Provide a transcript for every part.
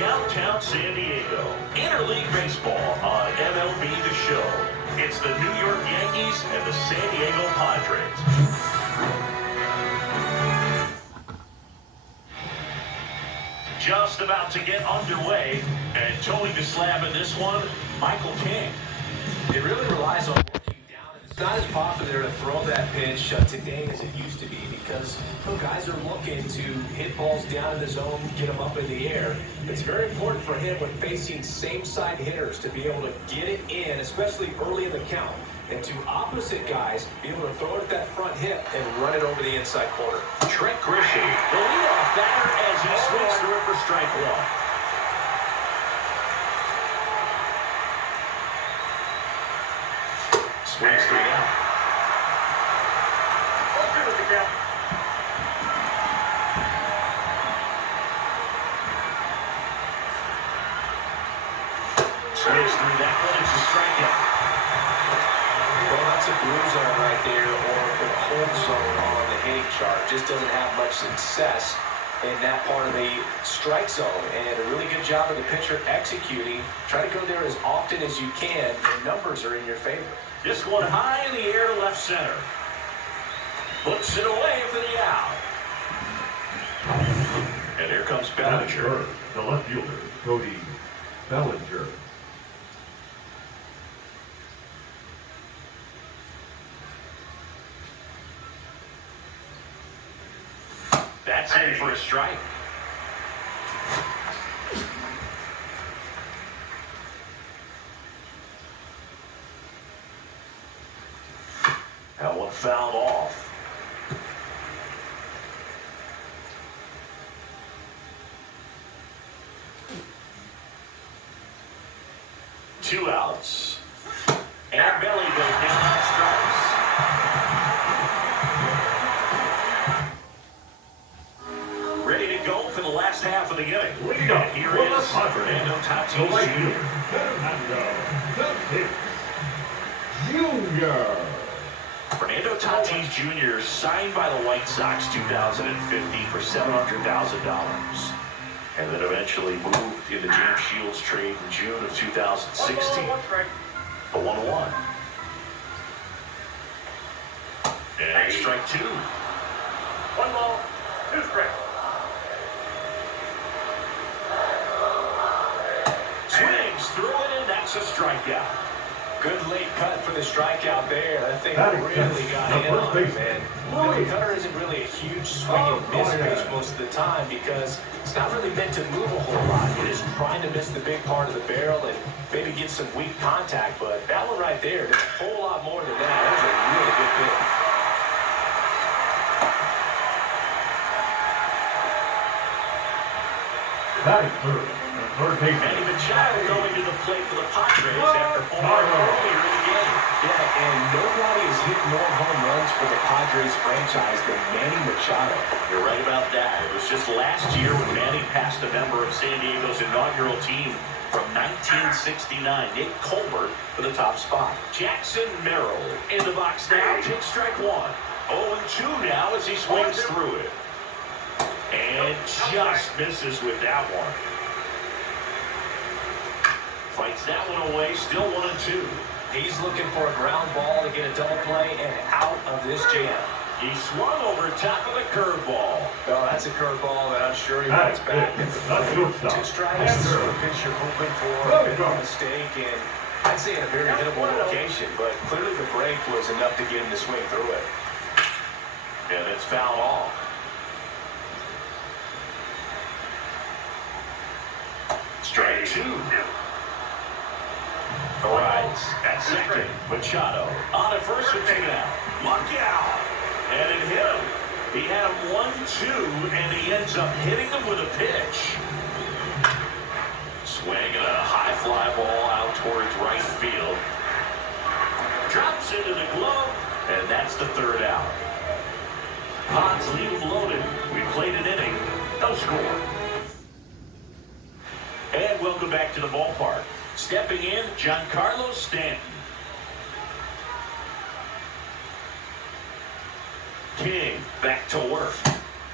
downtown San Diego. Interleague baseball on MLB The Show. It's the New York Yankees and the San Diego Padres. Just about to get underway, and towing the slab in this one, Michael King. It really relies on working down. It's not as popular to throw that pitch today as it used to be because guys are looking to hit balls down in the zone, get them up in the air. It's very important for him when facing same-side hitters to be able to get it in, especially early in the count. And to opposite guys, be able to throw it at that front hip and run it over the inside corner. Trent Grisham, the leadoff batter as he swings through it for strike one. Swings three out. Swings through that one. It's a strikeout. Well, that's a blue zone right there, or a cold zone on the hitting chart. Just doesn't have much success in that part of the strike zone. And a really good job of the pitcher executing. Try to go there as often as you can. The numbers are in your favor. This one high in the air to left center. Puts it away for the out. And here comes Bellinger. The left fielder, Cody Bellinger. That's in for a strike. That one fouled off. Two outs. And Belly goes down on strikes. Ready to go for the last half of the inning. And here is Fernando Tatis Jr. Fernando Tatis Jr. signed by the White Sox 2015 for $700,000. And then eventually moved in the James Shields trade in June of 2016. A 1-1. And strike two. 1 ball, 2 strikes. Swings through it, and that's a strikeout. Good late cut for the strikeout there. That thing really got in on him, man. The cutter isn't really a huge swing and miss pitch most of the time because it's not really meant to move a whole lot. You're just trying to miss the big part of the barrel and maybe get some weak contact. But that one right there, there's a whole lot more than that. That was a really good pitch. Batting third. Third baseman. Manny Machado going to the plate for the Padres after home earlier in the game. Yeah, and nobody has hit more home runs for the Padres franchise than Manny Machado. You're right about that. It was just last year when Manny passed a member of San Diego's inaugural team from 1969, Nate Colbert, for the top spot. Jackson Merrill in the box now, takes strike one. 0-2 now as he swings through it. And just misses with that one. Fights that one away, still 1-2. He's looking for a ground ball to get a double play and out of this jam. He swung over top of the curveball. Well, that's a curveball that I'm sure he wants back. Two strikes, the pitch you're hoping for, a bit of a mistake, and I'd say in a very hittable location, but clearly the break was enough to get him to swing through it. And it's fouled off. Strike two. Arrives at second. Machado on at first with 2 down. Look out. And it hit him. He had him 1-2, and he ends up hitting him with a pitch. Swinging a high fly ball out towards right field. Drops into the glove, and that's the third out. Pods leave him loaded. We played an inning. No score. And welcome back to the ballpark. Stepping in, Giancarlo Stanton. King back to work.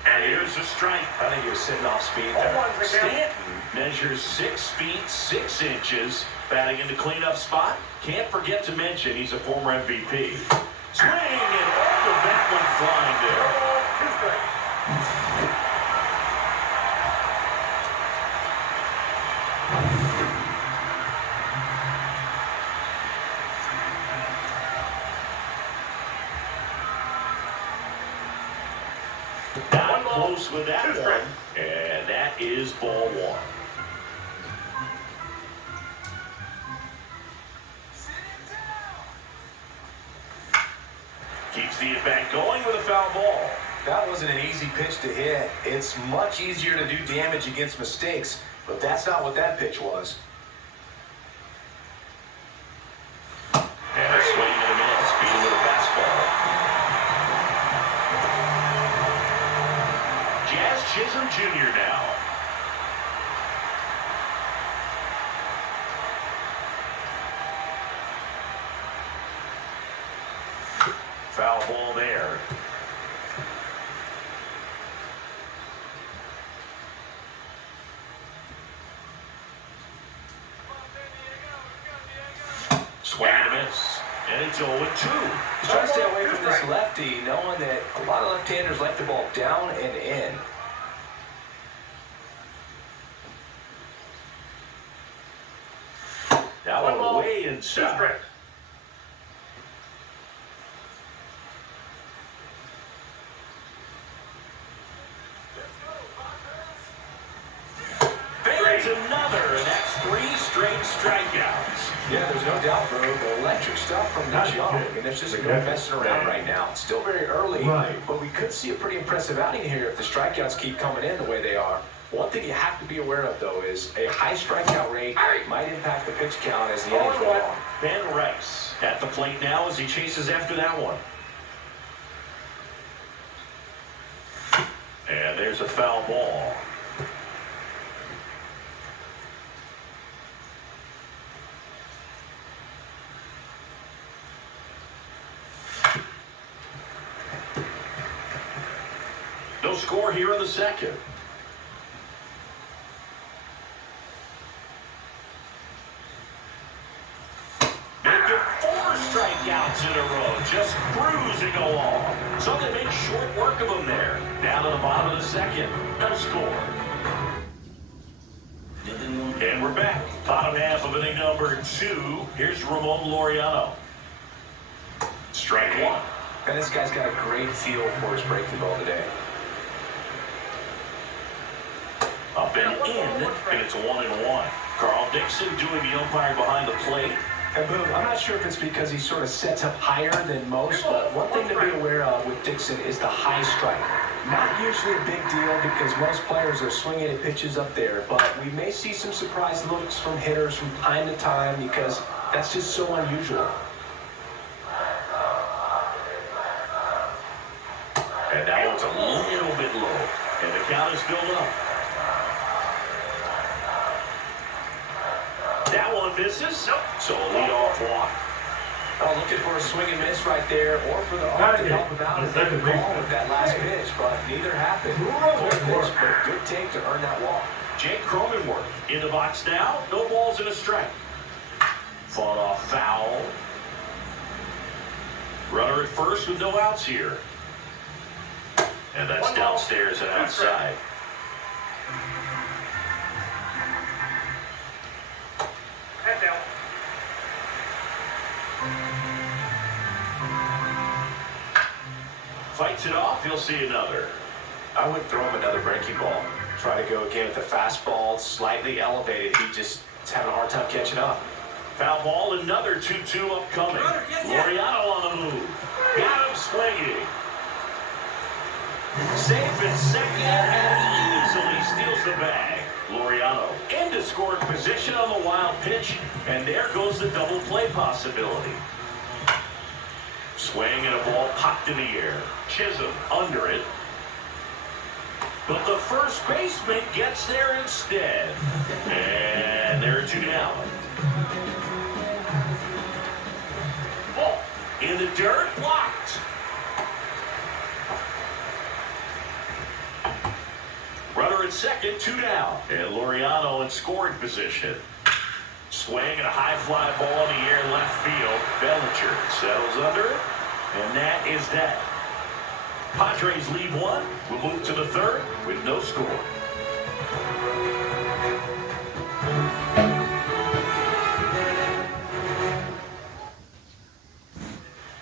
And here's the strike. I think he was sitting off speed Ball there. one, the count. Stanton measures 6 feet 6 inches, batting in the cleanup spot. Can't forget to mention he's a former MVP. Swing and oh, that one flying there. Ball, 2 strikes. Not close with that 2 one, strikes. and that is ball 1. Keeps the at-bat going with a foul ball. That wasn't an easy pitch to hit. It's much easier to do damage against mistakes, but that's not what that pitch was. And a swing and a miss, beating with a fastball. Jazz Chisholm Jr. now. Foul ball there. Swing and a miss. And it's 0-2. He's trying to stay away from this lefty, knowing that a lot of left-handers like the ball down and in. That One one ball, way 2 inside. strikes. There's another, and that's 3 straight strikeouts. Yeah, there's no doubt, bro. The electric stuff from Not Young. I good. mean, there's just no Yeah. messing around right now. It's still very early, Right. but we could see a pretty impressive outing here if the strikeouts keep coming in the way they are. One thing you have to be aware of, though, is a high strikeout rate might impact the pitch count as the innings go on. Ben Rice at the plate now as he chases after that one. And there's a foul ball. No score here in the second. Making 4 strikeouts in a row, just cruising along. So they make short work of him there. Down to the bottom of the second, no score. And we're back. Bottom half of inning number 2. Here's Ramon Laureano. Strike 1. And this guy's got a great feel for his breaking ball today. Up and in, and it's a 1-1. Carl Dixon doing the umpire behind the plate. And boom, I'm not sure if it's because he sort of sets up higher than most, but one thing to be aware of with Dixon is the high strike. Not usually a big deal because most players are swinging at pitches up there, but we may see some surprise looks from hitters from time to time because that's just so unusual. And that one's a little bit low. And the count is filled up. That one misses. Nope. So a leadoff walk. Oh, looking for a swing and miss right there, or for the arm to help him out and make a call with that last pitch, but neither happened. Good pitch, but a good take to earn that walk. Jake Cronenworth in the box now. No balls and a strike. Fought off foul. Runner at first with no outs here. And that's downstairs and outside. Head down. Fights it off. He'll see another. I would throw him another breaking ball. Try to go again with the fastball, slightly elevated. He just is having a hard time catching up. Foul ball, another 2-2 upcoming. Laureano on the move. Got him swinging. Safe at second and easily steals the bag. Laureano into scoring position on the wild pitch, and there goes the double play possibility. Swing and a ball popped in the air. Chisholm under it. But the first baseman gets there instead. And there are 2 down. Ball in the dirt, blocked. at second, 2 down. And Laureano in scoring position. Swing and a high fly ball in the air left field. Bellinger settles under it, and that is that. Padres lead 1. We'll move to the third with no score.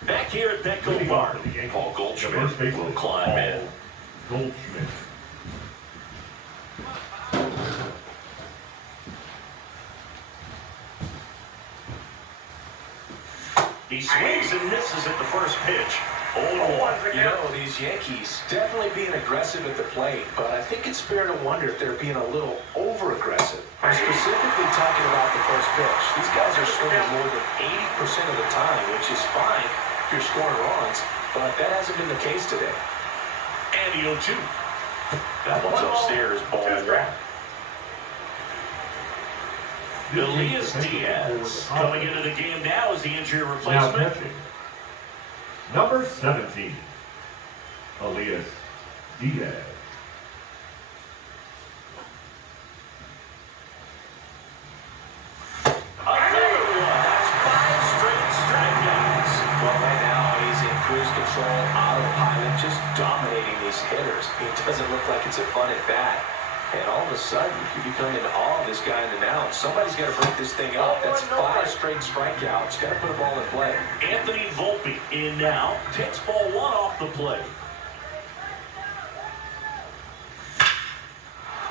Back here at Petco Park, Paul Goldschmidt will climb in. Goldschmidt. He swings and misses at the first pitch. You know, these Yankees definitely being aggressive at the plate, but I think it's fair to wonder if they're being a little over-aggressive. I'm specifically talking about the first pitch. These guys are swinging more than 80% of the time, which is fine if you're scoring runs, but that hasn't been the case today. And the 0-2. That one's upstairs, ball 1. Elias Diaz coming into the game now as the injury Now replacement. pitching. Number 17, Elias Diaz. Another one. That's 5 straight strikeouts. Well, right now he's in cruise control, autopilot, just dominating these hitters. It doesn't look like it's a fun at bat. And all of a sudden, you become in awe of this guy in the mound. Somebody's got to break this thing up. That's 5 straight strikeouts. Got to put a ball in play. Anthony Volpe in now. Takes ball 1 off the plate.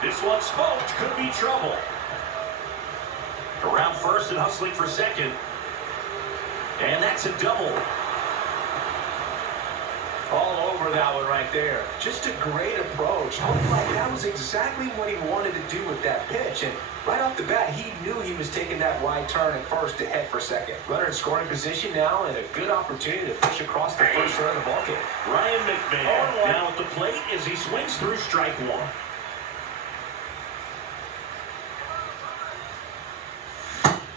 This one smoked. Could be trouble. Around first and hustling for second. And that's a double. All over that one right there. Just a great approach. Looked like that was exactly what he wanted to do with that pitch. And right off the bat, he knew he was taking that wide turn at first to head for second. Runner in scoring position now, and a good opportunity to push across the first run of the ballgame. Ryan McMahon now at the plate as he swings through strike 1.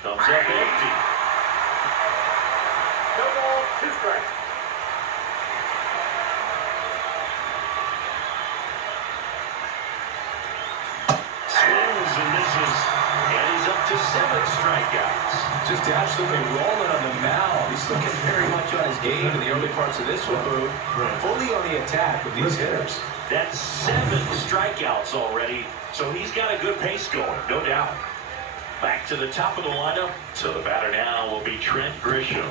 Comes up empty. No ball, 2 strikes. Swings and misses. And he's up to 7 strikeouts. Just absolutely rolling on the mound. He's looking very much on his game in the early parts of this one. Fully on the attack with these hitters. That's 7 strikeouts already, so he's got a good pace going, no doubt. Back to the top of the lineup, so the batter now will be Trent Grisham.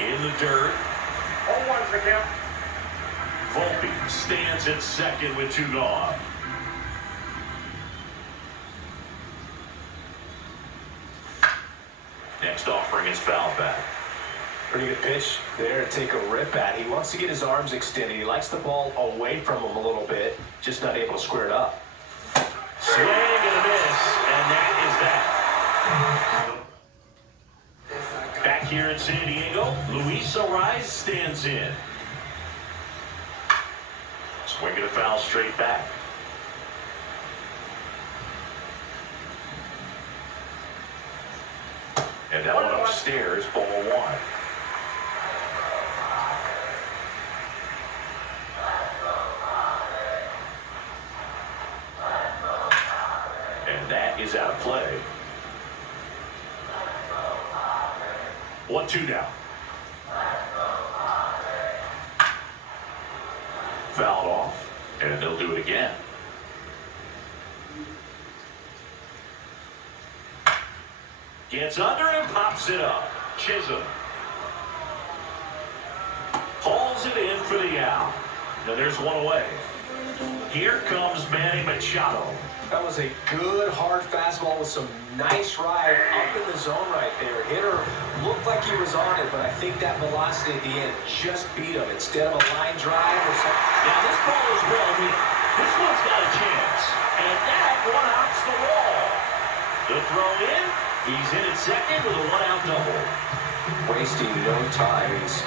In the dirt. 0-1's the count. Volpe stands at second with 2 gone. Next offering is foul back. Pretty good pitch there to take a rip at. He wants to get his arms extended. He likes the ball away from him a little bit, just not able to square it up. Swing and a miss, and that is that. Back here in San Diego, Luis Ariz stands in. Swinging a foul straight back. And that one upstairs, ball 1. And that is out of play. 1-2 now. Fouled off, and they'll do it again. Gets under and pops it up. Chisholm hauls it in for the out. Now there's one away. Here comes Manny Machado. That was a good, hard fastball with some nice ride up in the zone right there. Hitter looked like he was on it, but I think that velocity at the end just beat him instead of a line drive or something. Now this ball is well hit. This one's got a chance. And that one outs the wall. The throw in. He's in at second with a 1-out double. Wasting no time. He's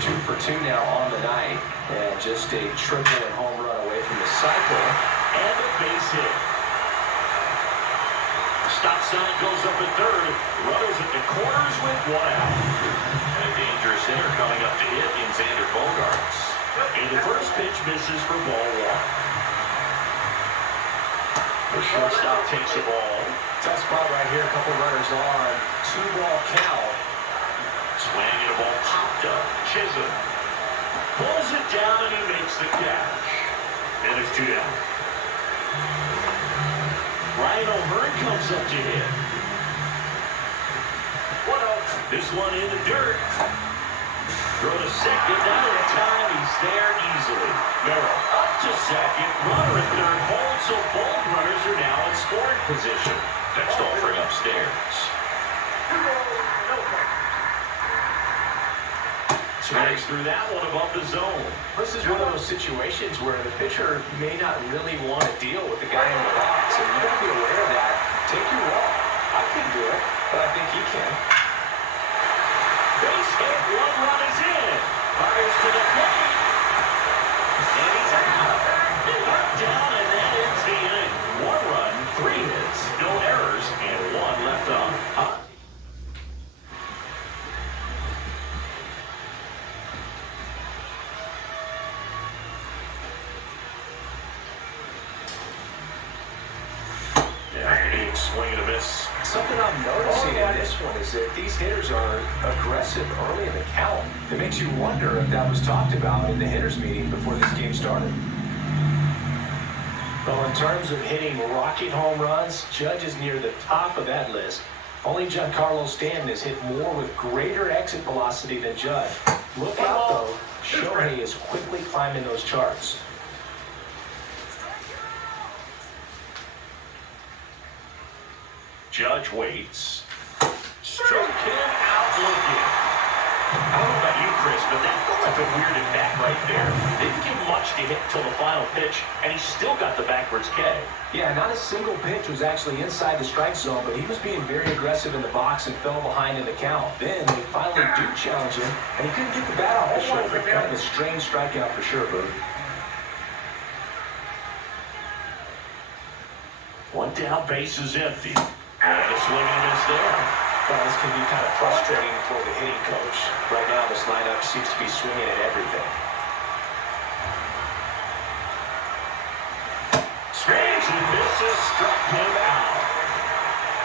2 for 2 now on the night. And just a triple and home run away from the cycle. And a base hit. Stop sign goes up at third. Runners at the corners with 1 out. And a dangerous hitter coming up to hit in Xander Bogaerts. And the first pitch misses for ball 1. The shortstop takes the ball. Tough spot right here. A couple runners on. 2-ball count. Swing and a ball popped up. Chisholm pulls it down and he makes the catch. And it's 2 down. Ryan O'Hearn comes up to hit. 1-0. This one in the dirt. Throw to second, not in time. He's there easily. Merrill up to second. Runner at third. Hold, so both runners are now in scoring position. Next offering upstairs. Swings through that one above the zone. This is one of those situations where the pitcher may not really want to deal with the guy in the box, and you got to be aware of that. Take your walk. I can do it, but I think he can. Base hit, 1 run is in. Fires to the plate. And he's out. Knocked down, and that ends the inning. 1 run, 3 hits, no errors, and 1 left on. Swing and a miss. Something I'm noticing in this one is that these hitters are aggressive early in the count. It makes you wonder if that was talked about in the hitters meeting before this game started. Well, in terms of hitting rocket home runs, Judge is near the top of that list. Only Giancarlo Stanton has hit more with greater exit velocity than Judge. Look out, though. Shohei is quickly climbing those charts. Judge waits. Struck him out looking. I don't know about you, Chris, but that felt like a weird at bat right there. Didn't give much to hit until the final pitch, and he still got the backwards K. Yeah, not a single pitch was actually inside the strike zone, but he was being very aggressive in the box and fell behind in the count. Then they finally do challenge him, and he couldn't get the bat off the shoulder. Kind of a strange strikeout for sure, Boo. 1 down, base is empty. And a swing and a miss there. Well, this can be kind of frustrating for the hitting coach. Right now, this lineup seems to be swinging at everything. Swings and misses, struck him out.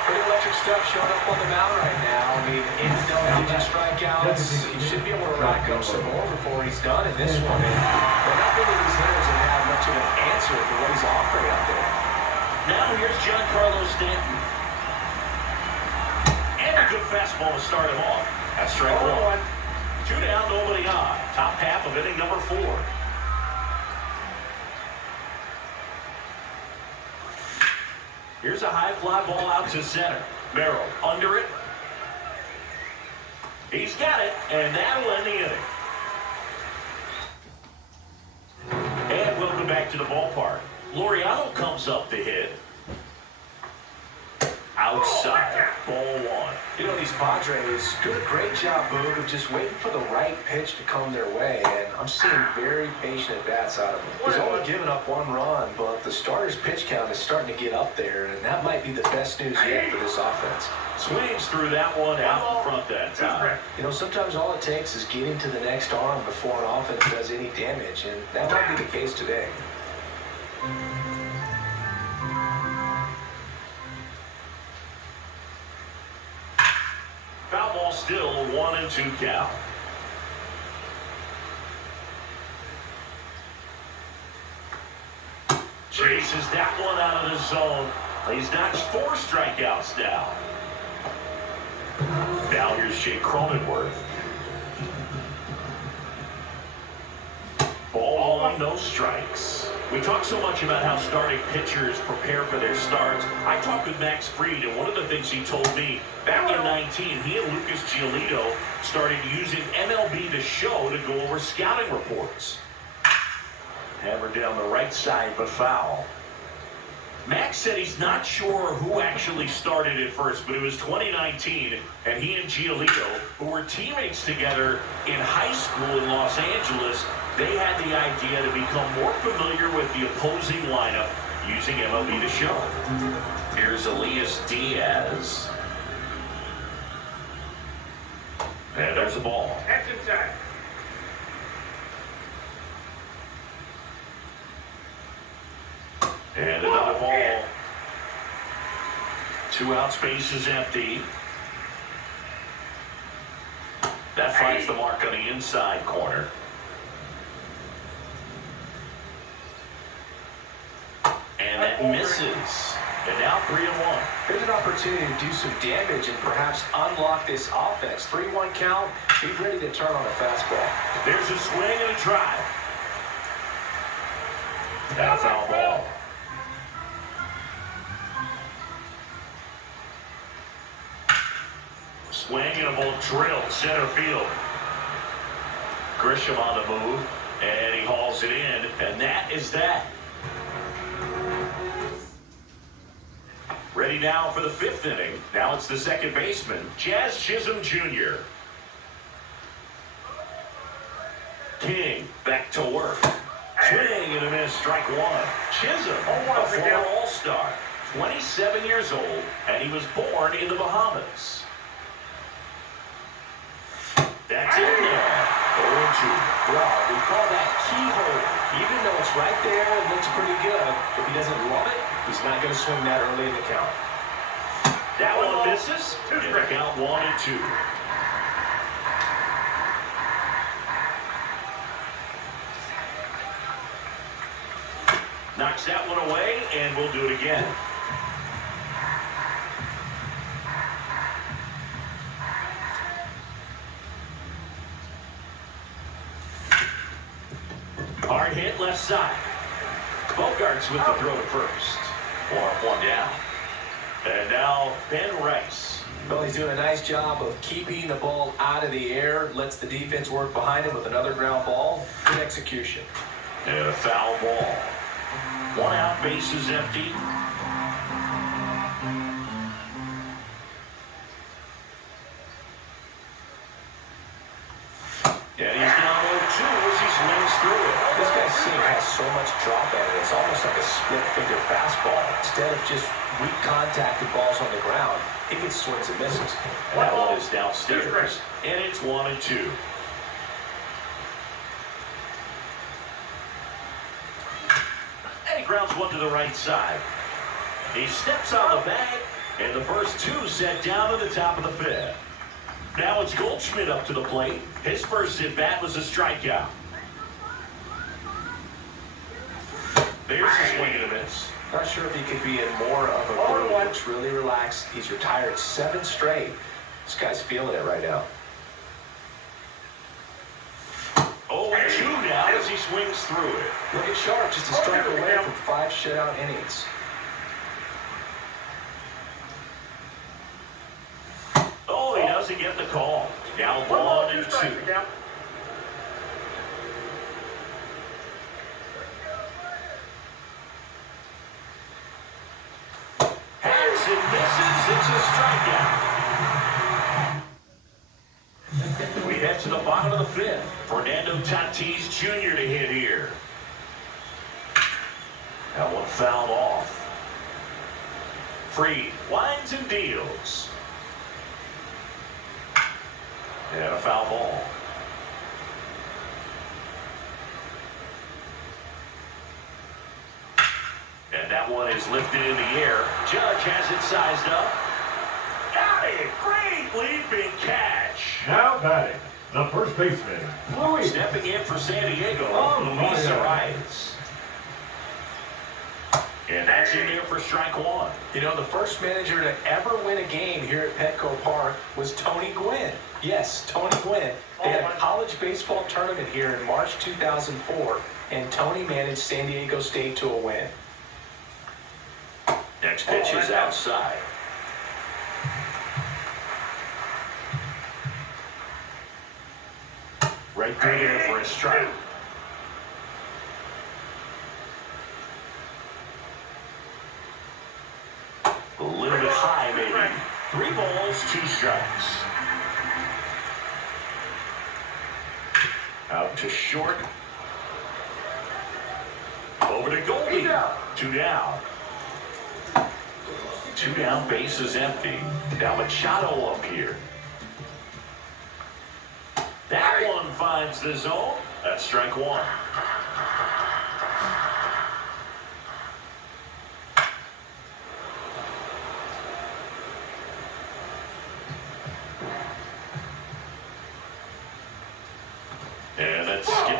Pretty electric stuff showing up on the mound right now. I mean, in no strikeouts, he should be able to rack up some more before he's done in this one. But not many of these hitters have had much of an answer for what he's offering out there. Now here's Giancarlo Stanton. A good fastball to start him off. That's strike 1. 2 down, nobody on. Top half of inning number 4. Here's a high fly ball out to center. Merrill under it. He's got it, and that'll end the inning. And welcome back to the ballpark. Laureano comes up to hit. Outside, ball 1. You know, these Padres do a great job, Boog, of just waiting for the right pitch to come their way, and I'm seeing very patient at-bats out of them. He's only given up 1 run, but the starter's pitch count is starting to get up there, and that might be the best news yet for this offense. Swings through that one out in front that time. You know, sometimes all it takes is getting to the next arm before an offense does any damage, and that might be the case today. Foul ball still, 1-2 count. Chases that one out of the zone. He's notched 4 strikeouts now. Now here's Jake Cronenworth. Ball 1, no strikes. We talk so much about how starting pitchers prepare for their starts. I talked with Max Fried, and one of the things he told me, back in 19, he and Lucas Giolito started using MLB The Show to go over scouting reports. Hammered down the right side, but foul. Max said he's not sure who actually started at first, but it was 2019, and he and Giolito, who were teammates together in high school in Los Angeles, they had the idea to become more familiar with the opposing lineup using MLB The Show. Here's Elias Diaz. And there's the ball. That's inside. And another ball. 2 outs, bases empty. That finds the mark on the inside corner. And that misses. And now 3-1. Here's an opportunity to do some damage and perhaps unlock this offense. 3-1 count. Be ready to turn on a fastball. There's a swing and a drive. And a foul ball. Swing and a ball drilled center field. Grisham on the move, and he hauls it in, and that is that. Ready now for the 5th inning. Now it's the second baseman, Jazz Chisholm Jr. King back to work. Swing and a miss, strike 1. Chisholm, a former All-Star, 27 years old, and he was born in the Bahamas. That's in there. 0-2. Well, we call that keyhole. Even though it's right there, it looks pretty good. If he doesn't love it, he's not going to swing that early in the count. That one misses. And the count 1-2. Knocks that one away, and we'll do it again. Hard hit left side. Bogarts with the throw to first. 1 down. And now Ben Rice. Well, he's doing a nice job of keeping the ball out of the air. Lets the defense work behind him with another ground ball. Good execution. And a foul ball. 1 out, bases empty. And he's down 0-2 as he swings through it. This guy's seam has so much drop at it. It's almost like a split-finger fastball. Instead of just weak contact with balls on the ground, he gets swings and misses. And that one is downstairs. And it's 1-2. And he grounds one to the right side. He steps on the bag, and the first 2 set down to the top of the 5th. Now it's Goldschmidt up to the plate. His first at-bat was a strikeout. There's a swing and a miss. Not sure if he could be in more of a groove. Looks really relaxed. He's retired 7 straight. This guy's feeling it right now. 0-2 now as he swings through it. Look at Sharp, just a strike away from 5 shutout innings. Oh, he doesn't get the call. Now 1-2. Hands and misses. It's a strikeout. We head to the bottom of the 5th. Fernando Tatis Jr. to hit here. That one fouled off. Freed winds and deals. And a foul ball. And that one is lifted in the air. Judge has it sized up. Got it! Great leaping catch. Now batting, the first baseman, Louis. Stepping in for San Diego, Luis Arias. And that's in there for strike 1. You know, the first manager to ever win a game here at Petco Park was Tony Gwynn. Yes, Tony Gwynn. They had a college baseball tournament here in March 2004, and Tony managed San Diego State to a win. Next pitch is outside. Right through there for a strike. A little bit high, maybe. 3 balls, 2 strikes. Out to short. Over to Goldie. 2 down. 2 down, bases empty. Now Machado up here. That one finds the zone. That's strike 1.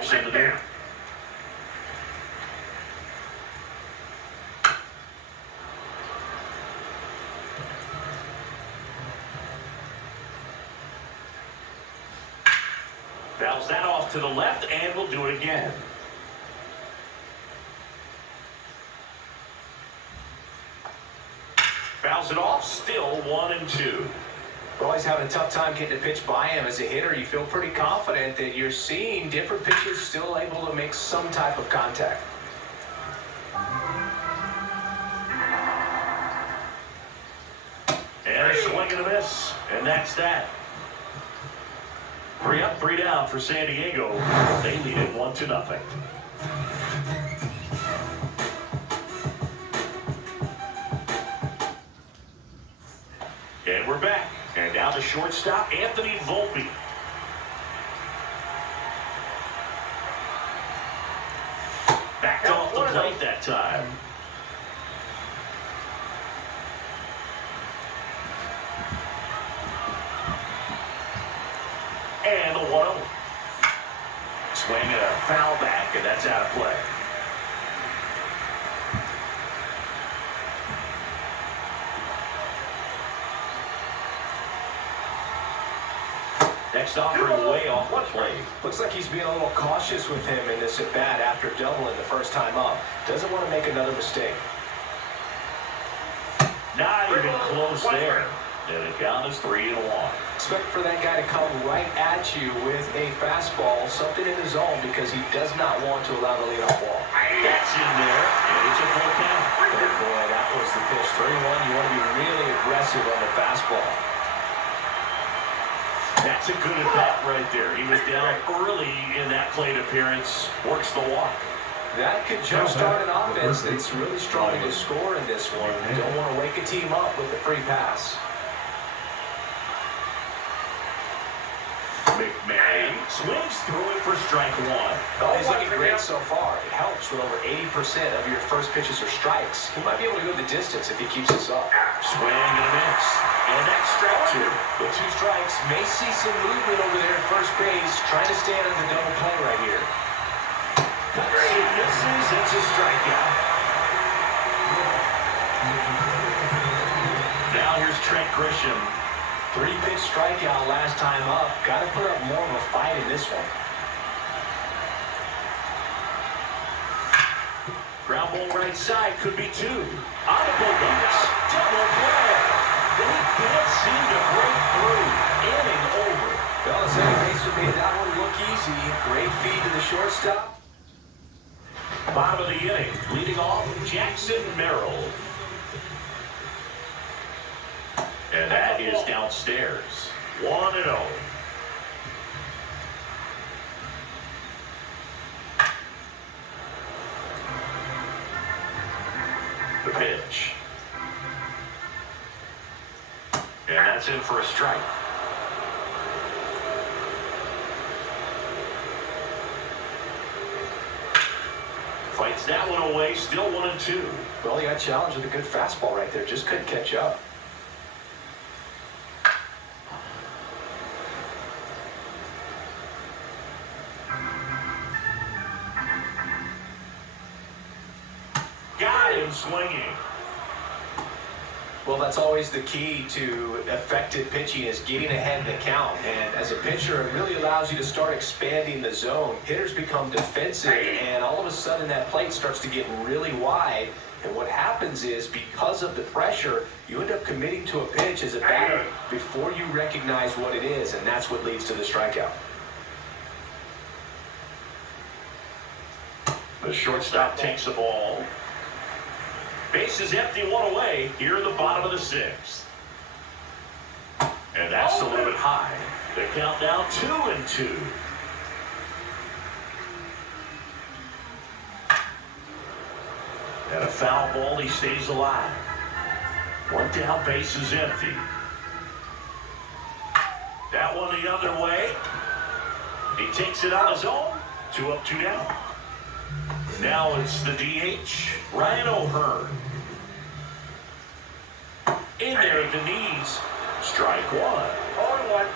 steps in to do. Fouls that off to the left, and we'll do it again. Fouls it off, still 1-2. We're always having a tough time getting a pitch by him. As a hitter, you feel pretty confident that you're seeing different pitches still able to make some type of contact. And a swing and a miss, and that's that. 3 up, 3 down for San Diego. They lead it 1-0. And we're back. And down to shortstop, Anthony Volpe. Backed off the plate that time. And the 1-0. Swing and a foul back, and that's out of play. Next offering way off the plate. Looks like he's being a little cautious with him in this at-bat after doubling the first time up. Doesn't want to make another mistake. Not even close there. And the count is 3-1. Expect for that guy to come right at you with a fastball, something in the zone, because he does not want to allow the leadoff walk. That's in there, and it's a full count. Oh boy, that was the pitch. 3-1. You want to be really aggressive on the fastball. That's a good at-bat right there. He was down early in that plate appearance. Works the walk. That could jumpstart an offense that's really struggling to score in this one. You don't want to wake a team up with the free pass. McMahon swings through it for strike 1. Oh, he's looking great so far. It helps when over 80% of your first pitches are strikes. He might be able to go the distance if he keeps this up. Swing and a miss. And that's strike 2. With 2 strikes, may see some movement over there at first base, trying to stay out of the double play right here. Cuts and misses. It's a strikeout. Now here's Trent Grisham. 3-pitch strikeout last time up. Got to put up more of a fight in this one. Ground ball right side, could be 2. On the Bulldogs. Double play. They can't seem to break through. Inning over. Well, the second baseman made that one look easy. Great feed to the shortstop. Bottom of the inning, leading off Jackson Merrill. And that is downstairs. 1-0. The pitch. And that's in for a strike. Fights that one away, still 1-2. Well, he got challenged with a good fastball right there. Just couldn't catch up. Got him swinging. Well, that's always the key to effective pitching, is getting ahead in the count. And as a pitcher, it really allows you to start expanding the zone. Hitters become defensive, and all of a sudden that plate starts to get really wide. And what happens is, because of the pressure, you end up committing to a pitch as a batter before you recognize what it is, and that's what leads to the strikeout. The shortstop takes the ball. Base is empty, 1 away here in the bottom of the 6th. And that's a little bit high. The count now 2-2. And a foul ball, he stays alive. 1 down, base is empty. That one the other way. He takes it on his own. 2 up, 2 down. Now it's the DH, Ryan O'Hearn. In there at the knees, strike 1. 0-1.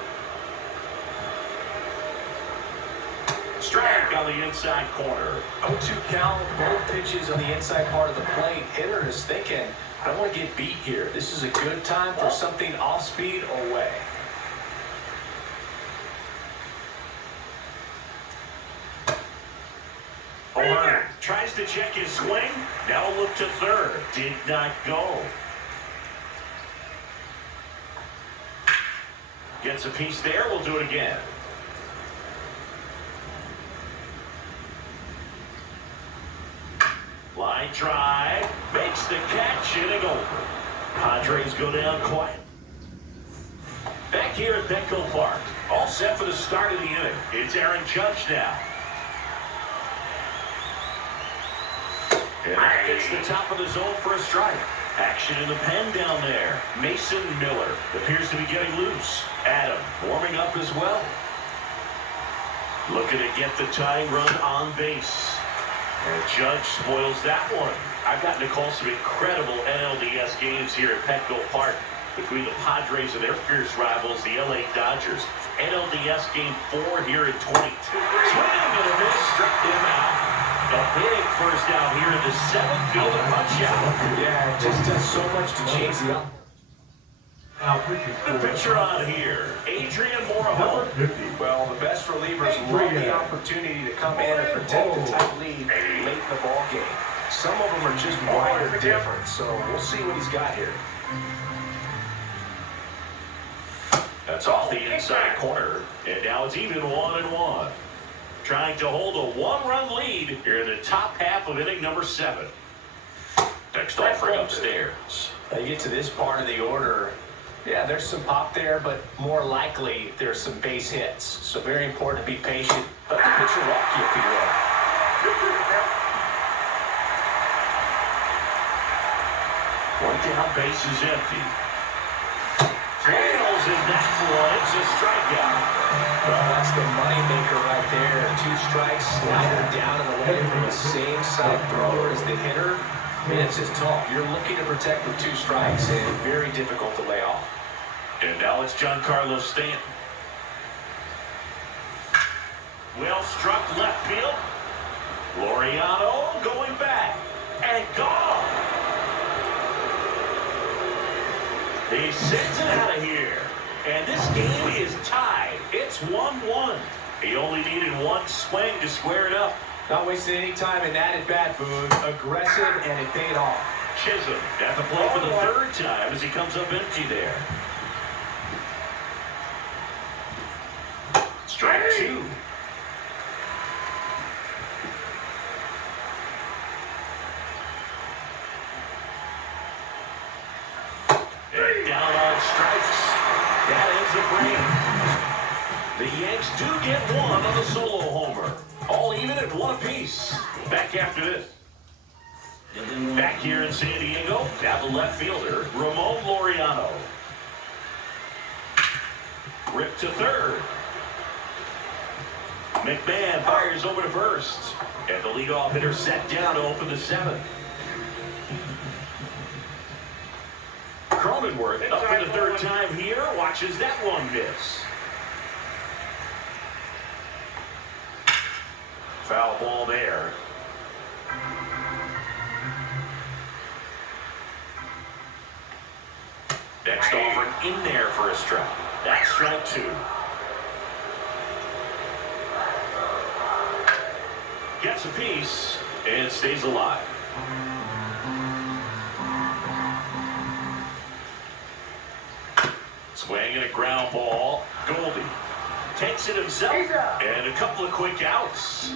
Strike on the inside corner. 0-2 count, both pitches on the inside part of the plate. Hitter is thinking, I don't want to get beat here. This is a good time for something off speed away. O'Hearn tries to check his swing. Now look to third. Did not go. Gets a piece there. We'll do it again. Line drive. Makes the catch. Inning over. Padres go down quiet. Back here at Petco Park. All set for the start of the inning. It's Aaron Judge now. And that gets the top of the zone for a strike. Action in the pen down there. Mason Miller appears to be getting loose. Adam warming up as well. Looking to get the tying run on base. And Judge spoils that one. I've gotten to call some incredible NLDS games here at Petco Park between the Padres and their fierce rivals, the LA Dodgers. NLDS Game 4 here in 22. Swing and a miss, struck him out. A big first out here in the seventh. Field a punch out. Yeah, it just does so much to change the up. Now, The pitcher on here, Adrian number Morejon. 50. Well, the best relievers love the opportunity to come in and protect the tight lead late in the ball game. Some of them are just wired different, so we'll see what he's got here. That's off the inside corner, and now it's even 1-1. Trying to hold a one-run lead here in the top half of inning number 7. Next offering upstairs. Now you get to this part of the order. Yeah, there's some pop there, but more likely there's some base hits. So very important to be patient. Let the pitcher walk you if you will. One down, base is empty. Tails in that one. It's a strikeout. Well, that's the moneymaker right there. 2 strikes, slider down and away from the same side thrower as the hitter. Man, it's just tough. You're looking to protect with 2 strikes and very difficult to lay off. And now it's Giancarlo Stanton. Well struck left field. Laureano going back. And gone. He sends it out of here. And this game is tied. It's 1-1. He only needed one swing to square it up. Not wasting any time in that at-bat, Boone. Aggressive, and it paid off. Chisholm at the plate for the 3rd time as he comes up empty there. Strike 2. And down on strikes. That ends the frame. The Yanks do get one on the solo homer. All even at 1 apiece. Back after this. Back here in San Diego, now the left fielder, Ramon Laureano. Ripped to third. McMahon fires over to first. And the leadoff hitter set down to open the 7th. Cronenworth up for the 3rd time here, watches that one miss. Foul ball there. Next offering in there for a strike. That's strike 2. Gets a piece and stays alive. Swinging a ground ball. Goldie takes it himself. And a couple of quick outs.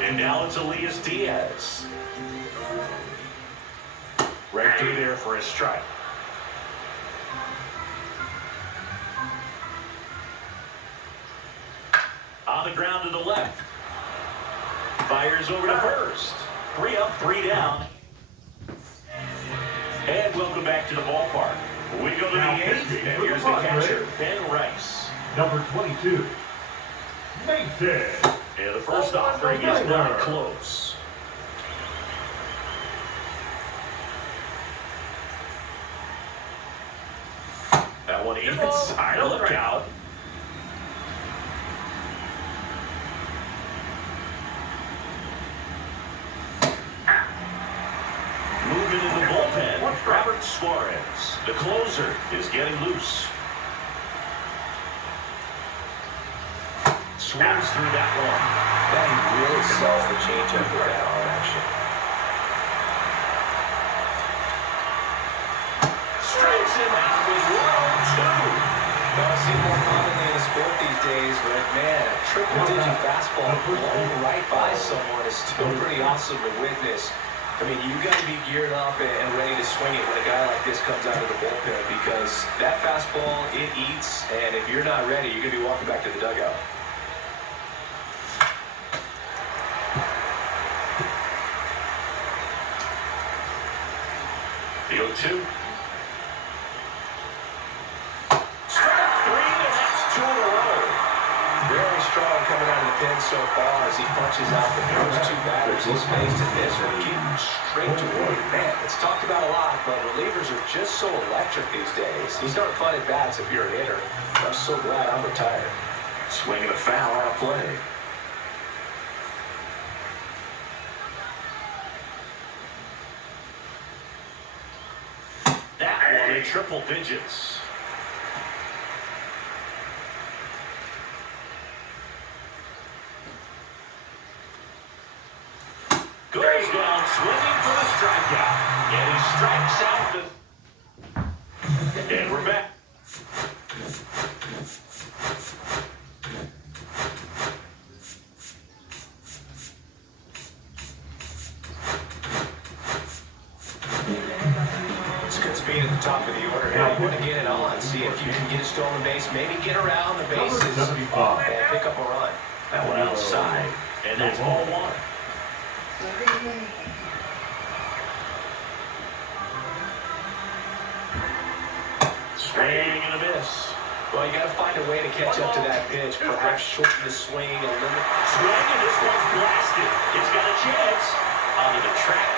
And now it's Elias Diaz. Right through there for a strike. On the ground to the left. Fires over to first. 3 up, 3 down. And welcome back to the ballpark. We go to the 8th, and here's the catcher, Ben Rice. Number 22. Mason. And the first offering is not close. That one inside, look out. Robert Suarez, the closer, is getting loose. Swings through that one. Yeah, he really sells the changeup with that arm action. Strikes him out with 1-2. Well, it's seen more commonly in the sport these days, but man, a triple-digit fastball blown right by someone is still pretty awesome to witness. I mean, you got to be geared up and ready to swing it when a guy like this comes out of the bullpen, because that fastball, it eats, and if you're not ready, you're going to be walking back to the dugout. The 0-2. Strike 3, and that's 2 in a row. Very strong coming out of the pen so far as he punches out the first 2 batters he's faced in this. We're keeping straight toward it. Man, it's talked about a lot, but relievers are just so electric these days. These aren't fun at bats if you're a hitter. I'm so glad I'm retired. Swinging a foul out of play. That one in triple digits. Goes down swinging for the strikeout. And he strikes out the... And we're back. It's good speed at the top of the order here. You want to get it on, see if you can get a stolen base, maybe get around the bases and pick up a run. That one outside. And that's ball 1. Swing and a miss. Well, you got to find a way to catch up to that pitch, perhaps shorten the swing a little. Swing, and this one's blasted. It's got a chance. Onto the track,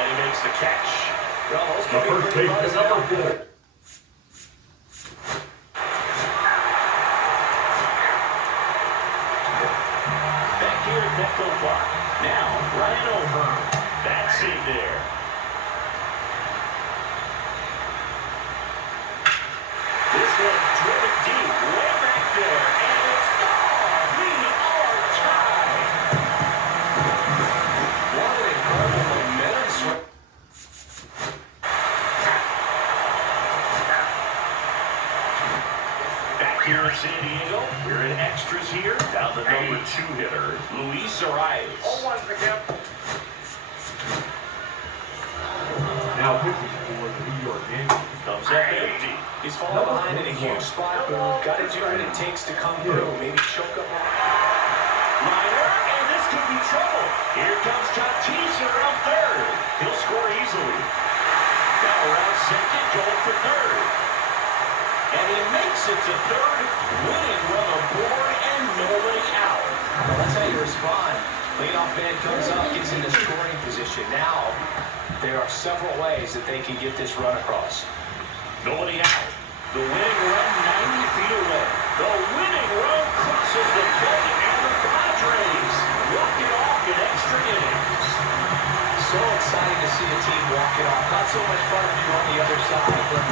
and he makes the catch. Well, those The could be first pretty baseman, fun. number 4. Back here at Petco Park. Now, Ryan O'Hearn. That's in there. This one driven deep, way back there, and it's gone. We are tied. What an incredible momentum swing. Back here in San Diego, we're in extras here. Now the number 2 hitter, Luis Arias. 0-1 to the count. Now pitching for the New York Yankees. Comes up empty. He's falling behind in a huge spot, but got to do what it takes to come through. Maybe choke up. Liner, and this could be trouble. Here comes Tatis around third. He'll score easily. Now around second, going for third. And he makes it to third, winning run on board, and nobody out. Well, that's how you respond. Leadoff man comes up, gets into scoring position. Now, there are several ways that they can get this run across. Nobody out. The winning run 90 feet away. The winning run crosses the plate, and the Padres walk it off in extra innings. So exciting to see a team walk it off. Not so much fun if you're on the other side, but